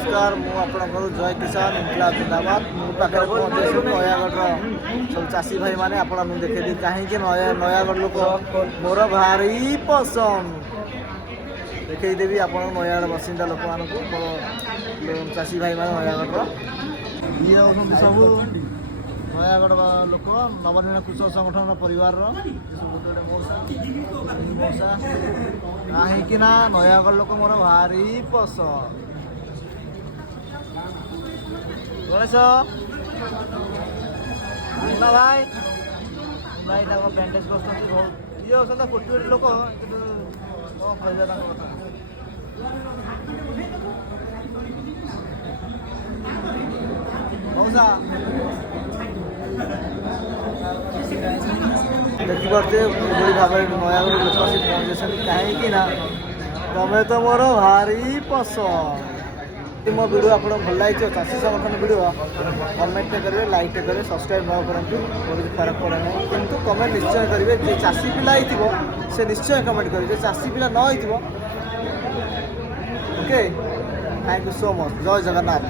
नमस्कार मु आपणकर जय किसान इनकलाब जिंदाबाद मो पाखे पहुँचे नयागढ़ सब चाषी भाई मैंने आपड़ देखे कहीं नयागढ़ लोक मोर भारी पसंद देखदेवी आप नयागढ़ बसिंदा लोक मानक मोर चाषी भाई मैंने नयागढ़ ये होती सब नयागढ़ लोक नवनीर्ण कृषक संगठन परिवार मौसा कहीं नयागढ़ लोक मोर भारी पसंद गणेश मुन्ना भाई बैंडेज कर ये होता कोटी कोटी लोक कि कह कथा मौसा देखिपे भाव नयागढ़ लोक आसी पहुँचे कहीं तमें तो मोर भारी पसंद मो वीडियो आप भल लगे चाषी संगठन वीडियो कमेंट करेंगे लाइक करेंगे सब्सक्राइब न करूँ कोई फरक पड़े ना किंतु कमेंट निश्चय करेंगे जे चाषी पिला से निश्चय कमेंट करेंगे चाषी पिला न okay thank you so much जय जगन्नाथ।